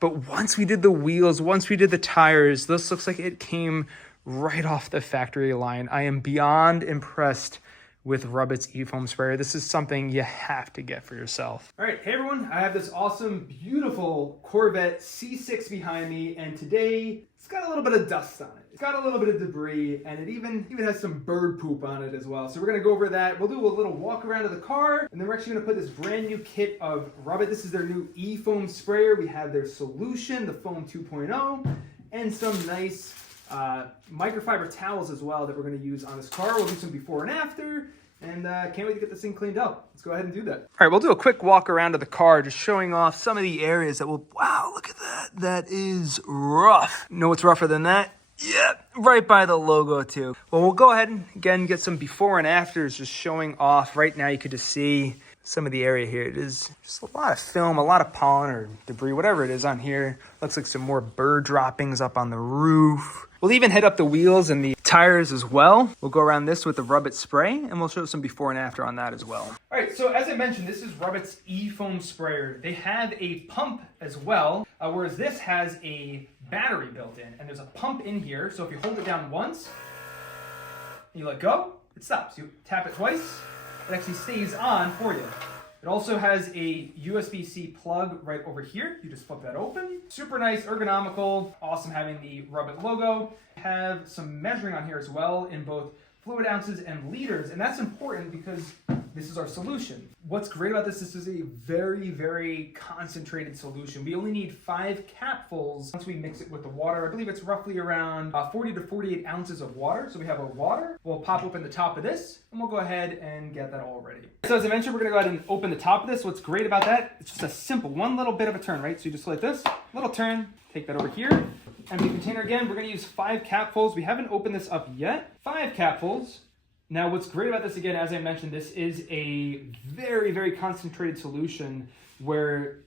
But once we did the wheels, once we did the tires, this looks like it came right off the factory line. I am beyond impressed with Rubbit's e-foam sprayer. This is something you have to get for yourself. All right, hey everyone, I have this awesome, beautiful Corvette C6 behind me, and today it's got a little bit of dust on it. It's got a little bit of debris, and it even has some bird poop on it as well. So we're gonna go over that. We'll do a little walk around of the car, and then we're actually gonna put this brand new kit of Rubbit. This is their new e-foam sprayer. We have their solution, the foam 2.0, and some nice microfiber towels as well that we're going to use on this car. We'll do some before and after, and can't wait to get this thing cleaned up. Let's go ahead and do that. All right, we'll do a quick walk around of the car, just showing off some of the areas that will, wow, look at that. That is rough. You know what's rougher than that? Yeah, right by the logo too. Well, we'll go ahead and again get some before and afters just showing off. Right now you could just see some of the area here. It is just a lot of film, a lot of pollen or debris, whatever it is on here. Looks like some more bird droppings up on the roof. We'll even hit up the wheels and the tires as well. We'll go around this with the Rubbit spray, and we'll show some before and after on that as well. All right, so as I mentioned, this is Rubbit's e-foam sprayer. They have a pump as well, whereas this has a battery built in, and there's a pump in here. So if you hold it down once, and you let go, it stops. You tap it twice, it actually stays on for you. It also has a USB-C plug right over here. You just flip that open. Super nice, ergonomical, awesome having the Rubbit logo. Have some measuring on here as well in both fluid ounces and liters, and that's important because this is our solution. What's great about this is a very, very concentrated solution. We only need 5 capfuls once we mix it with the water. I believe it's roughly around 40 to 48 ounces of water. So we have our water. We'll pop open the top of this, and we'll go ahead and get that all ready. So as I mentioned, we're gonna go ahead and open the top of this. What's great about that, it's just a simple, one little bit of a turn, right? So you just like this, little turn, take that over here. Empty container again, we're gonna use 5 capfuls. We haven't opened this up yet. 5 capfuls. Now, what's great about this, again, as I mentioned, this is a very, very concentrated solution where,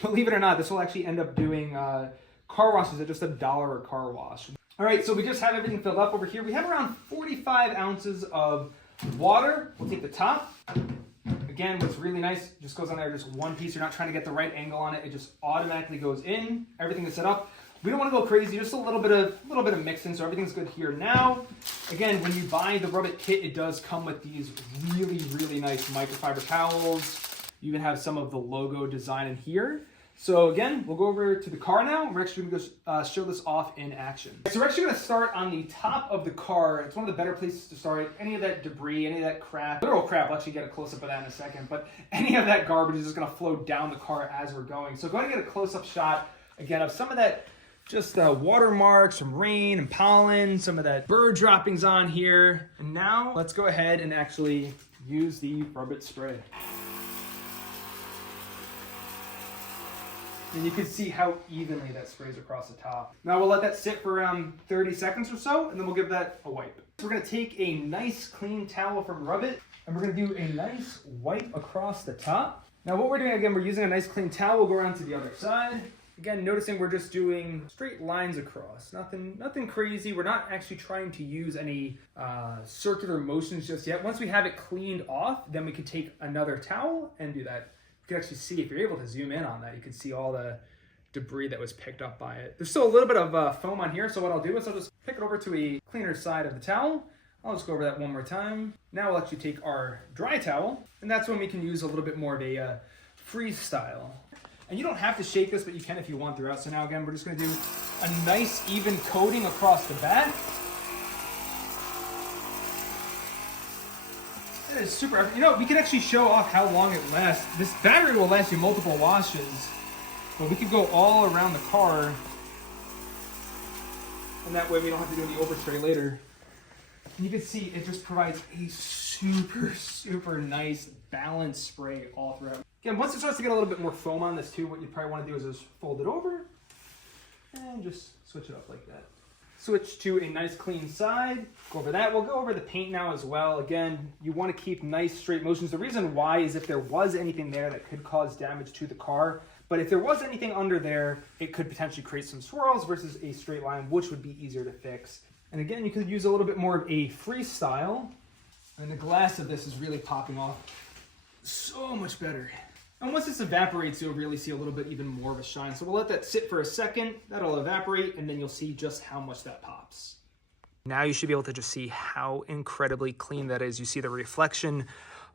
believe it or not, this will actually end up doing car washes at just $1 a car wash. All right, so we just have everything filled up over here. We have around 45 ounces of water. We'll take the top. Again, what's really nice, just goes on there just one piece. You're not trying to get the right angle on it. It just automatically goes in. Everything is set up. We don't want to go crazy, just a little bit of mixing, so everything's good here now. Again, when you buy the Rubbit kit, it does come with these really, really nice microfiber towels. You even have some of the logo design in here. So again, we'll go over to the car now. We're actually going to show this off in action. So we're actually going to start on the top of the car. It's one of the better places to start. Any of that debris, any of that crap, literal crap, I'll actually get a close-up of that in a second, but any of that garbage is just going to flow down the car as we're going. So go ahead and get a close-up shot, again, of some of that just watermarks from rain and pollen, some of that bird droppings on here. And now let's go ahead and actually use the Rubbit spray. And you can see how evenly that sprays across the top. Now we'll let that sit for around 30 seconds or so, and then we'll give that a wipe. So we're gonna take a nice clean towel from Rubbit, and we're gonna do a nice wipe across the top. Now what we're doing, again, we're using a nice clean towel. We'll go around to the other side. Again, noticing we're just doing straight lines across, nothing crazy. We're not actually trying to use any circular motions just yet. Once we have it cleaned off, then we can take another towel and do that. You can actually see, if you're able to zoom in on that, you can see all the debris that was picked up by it. There's still a little bit of foam on here, so what I'll do is I'll just pick it over to a cleaner side of the towel. I'll just go over that one more time. Now we'll actually take our dry towel, and that's when we can use a little bit more of a freestyle. And you don't have to shake this, but you can if you want throughout. So now again, we're just gonna do a nice even coating across the back. It is super, you know, we can actually show off how long it lasts. This battery will last you multiple washes, but we could go all around the car. And that way we don't have to do any overspray later. And you can see it just provides a super, super nice balanced spray all throughout. Again, once it starts to get a little bit more foam on this too, what you probably want to do is just fold it over and just switch it up like that. Switch to a nice clean side, go over that. We'll go over the paint now as well. Again, you want to keep nice straight motions. The reason why is if there was anything there that could cause damage to the car, but if there was anything under there, it could potentially create some swirls versus a straight line, which would be easier to fix. And again, you could use a little bit more of a freestyle, and the glass of this is really popping off so much better. And once this evaporates, you'll really see a little bit even more of a shine. So we'll let that sit for a second, that'll evaporate, and then you'll see just how much that pops. Now you should be able to just see how incredibly clean that is. You see the reflection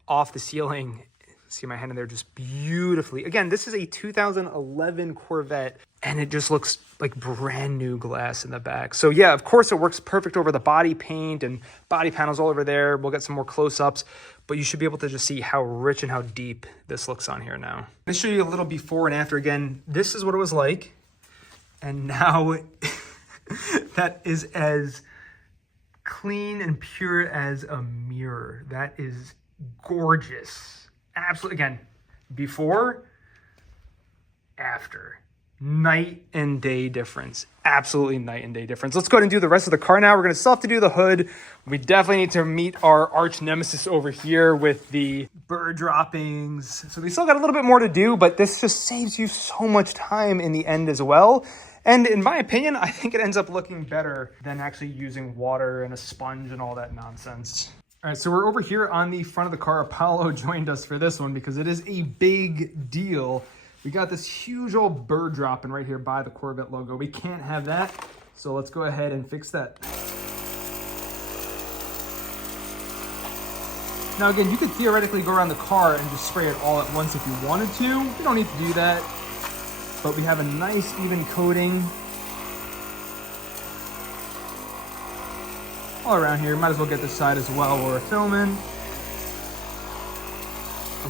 off the ceiling. See my hand in there just beautifully. Again, this is a 2011 Corvette, and it just looks like brand new glass in the back. So yeah, of course it works perfect over the body paint and body panels all over there. We'll get some more close-ups, but you should be able to just see how rich and how deep this looks on here now. Let's show you a little before and after. Again, this is what it was like, and now that is as clean and pure as a mirror. That is gorgeous. Absolutely. Again, before, after. Night and day difference. Absolutely night and day difference. Let's go ahead and do the rest of the car now. We're going to still have to do the hood. We definitely need to meet our arch nemesis over here with the bird droppings. So we still got a little bit more to do, but this just saves you so much time in the end as well. And in my opinion, I think it ends up looking better than actually using water and a sponge and all that nonsense. All right, so we're over here on the front of the car. Apollo joined us for this one because it is a big deal. We got this huge old bird dropping right here by the Corvette logo. We can't have that, so let's go ahead and fix that. Now again, you could theoretically go around the car and just spray it all at once if you wanted to. You don't need to do that, but we have a nice even coating all around here. Might as well get this side as well while we're filming.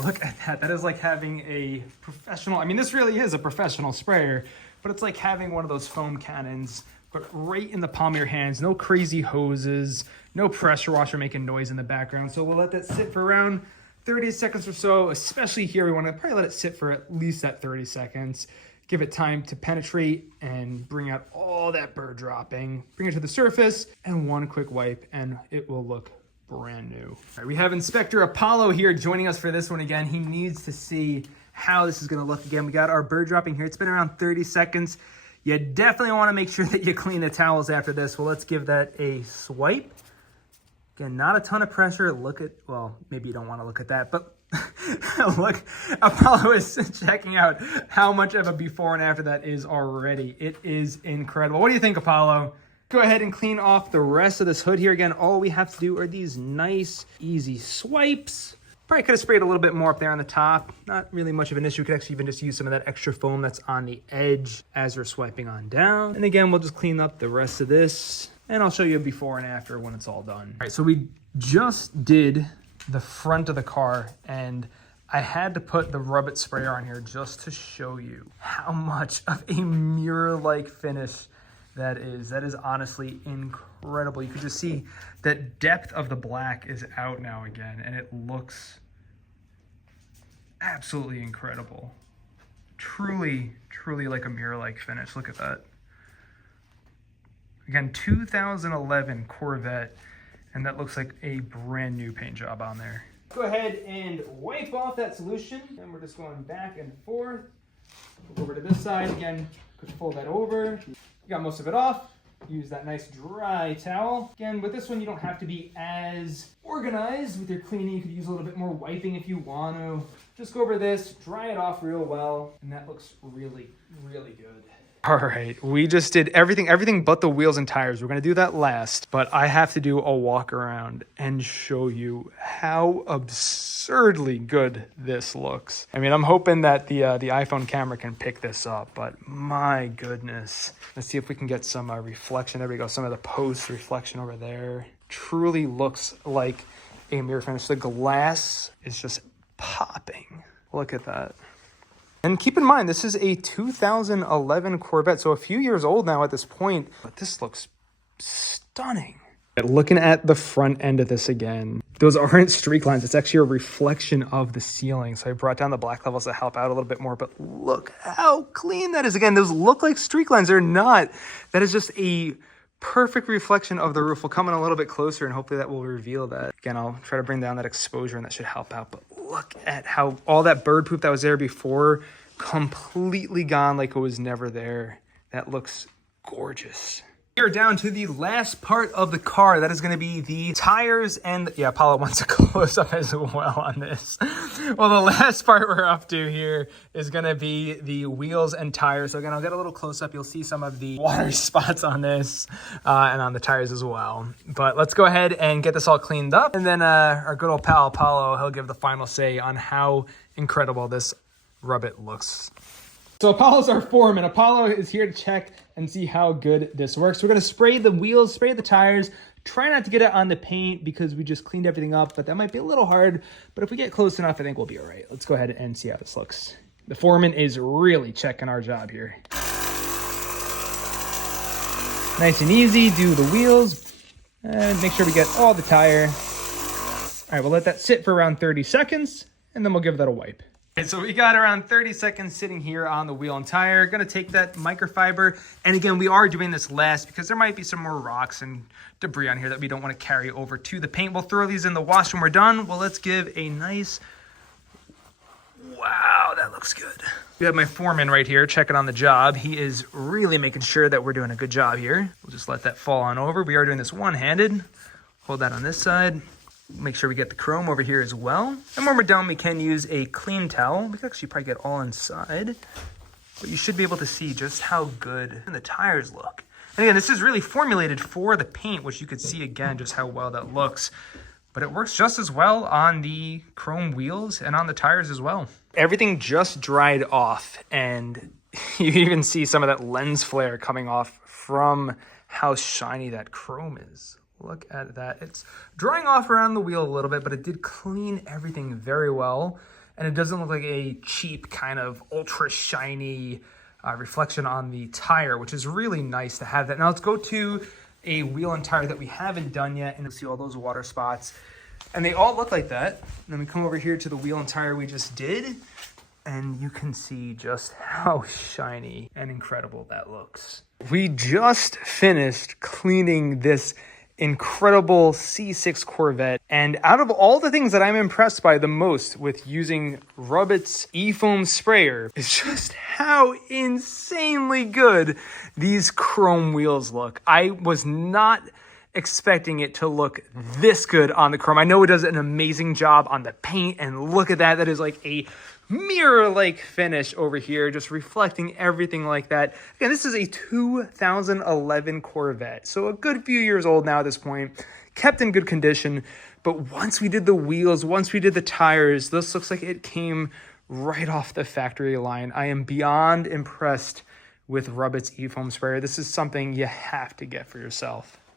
Look at that. That is like having a professional, I mean, this really is a professional sprayer, but it's like having one of those foam cannons, but right in the palm of your hands. No crazy hoses, no pressure washer making noise in the background. So we'll let that sit for around 30 seconds or so. Especially here, we want to probably let it sit for at least that 30 seconds. Give it time to penetrate and bring out all that bird dropping. Bring it to the surface and one quick wipe and it will look brand new. All right, we have Inspector Apollo here joining us for this one again. He needs to see how this is gonna look again. We got our bird dropping here. It's been around 30 seconds. You definitely wanna make sure that you clean the towels after this. Well, let's give that a swipe. Again, not a ton of pressure. Look at, well, maybe you don't wanna look at that, but look, Apollo is checking out how much of a before and after that is already. It is incredible. What do you think, Apollo? Go ahead and clean off the rest of this hood here. Again, all we have to do are these nice, easy swipes. Probably could have sprayed a little bit more up there on the top. Not really much of an issue. We could actually even just use some of that extra foam that's on the edge as we're swiping on down. And again, we'll just clean up the rest of this. And I'll show you a before and after when it's all done. All right, so we just did the front of the car, and I had to put the Rubbit sprayer on here just to show you how much of a mirror-like finish that is. That is honestly incredible. You could just see that depth of the black is out now again, and it looks absolutely incredible. Truly, truly like a mirror-like finish. Look at that. Again, 2011 Corvette, and that looks like a brand new paint job on there. Go ahead and wipe off that solution, and we're just going back and forth. Over to this side again. Could fold that over. You got most of it off. Use that nice dry towel. Again, with this one, you don't have to be as organized with your cleaning. You could use a little bit more wiping if you want to. Just go over this, dry it off real well, and that looks really, really good. All right, we just did everything but the wheels and tires. We're gonna do that last, but I have to do a walk around and show you how absurdly good this looks. I mean, I'm hoping that the iPhone camera can pick this up, but my goodness. Let's see if we can get some reflection. There we go, some of the post reflection over there. Truly looks like a mirror finish. The glass is just popping. Look at that. And keep in mind, this is a 2011 Corvette, so a few years old now at this point, but this looks stunning. Looking at the front end of this again, those aren't streak lines. It's actually a reflection of the ceiling. So I brought down the black levels to help out a little bit more, but look how clean that is. Again, those look like streak lines. They're not. That is just a perfect reflection of the roof. We'll come in a little bit closer and hopefully that will reveal that. Again, I'll try to bring down that exposure and that should help out, but look at how all that bird poop that was there before completely gone like it was never there. That looks gorgeous. We're down to the last part of the car. That is going to be the tires and yeah, Apollo wants a close up as well on this. Well, the last part we're up to here is going to be the wheels and tires. So again, I'll get a little close up. You'll see some of the water spots on this and on the tires as well. But let's go ahead and get this all cleaned up. And then our good old pal Apollo, he'll give the final say on how incredible this Rubbit looks. So Apollo's our foreman. Apollo is here to check and see how good this works. We're going to spray the wheels, spray the tires. Try not to get it on the paint because we just cleaned everything up, but that might be a little hard. But if we get close enough, I think we'll be all right. Let's go ahead and see how this looks. The foreman is really checking our job here. Nice and easy. Do the wheels and make sure we get all the tire. All right, we'll let that sit for around 30 seconds and then we'll give that a wipe. Okay, so we got around 30 seconds sitting here on the wheel and tire. Gonna take that microfiber. And again, we are doing this last because there might be some more rocks and debris on here that we don't want to carry over to the paint. We'll throw these in the wash when we're done. Well, let's give a nice, wow, that looks good. We have my foreman right here checking on the job. He is really making sure that we're doing a good job here. We'll just let that fall on over. We are doing this one-handed. Hold that on this side. Make sure we get the chrome over here as well. And when we're done, we can use a clean towel. We can actually probably get all inside. But you should be able to see just how good the tires look. And again, this is really formulated for the paint, which you could see again just how well that looks. But it works just as well on the chrome wheels and on the tires as well. Everything just dried off, and you even see some of that lens flare coming off from how shiny that chrome is. Look at that. It's drying off around the wheel a little bit, but it did clean everything very well. And it doesn't look like a cheap kind of ultra shiny reflection on the tire, which is really nice to have that. Now let's go to a wheel and tire that we haven't done yet, and you'll see all those water spots. And they all look like that. And then we come over here to the wheel and tire we just did, and you can see just how shiny and incredible that looks. We just finished cleaning this incredible C6 Corvette, and out of all the things that I'm impressed by the most with using Rubbit's e-foam sprayer is just how insanely good these chrome wheels look. I was not expecting it to look this good on the chrome. I know it does an amazing job on the paint, and look at that. That is like a mirror-like finish over here, just reflecting everything like that. Again, this is a 2011 Corvette, so a good few years old now at this point, kept in good condition. But once we did the wheels, once we did the tires, this looks like it came right off the factory line. I am beyond impressed with Rubbit's e-foam sprayer. This is something you have to get for yourself.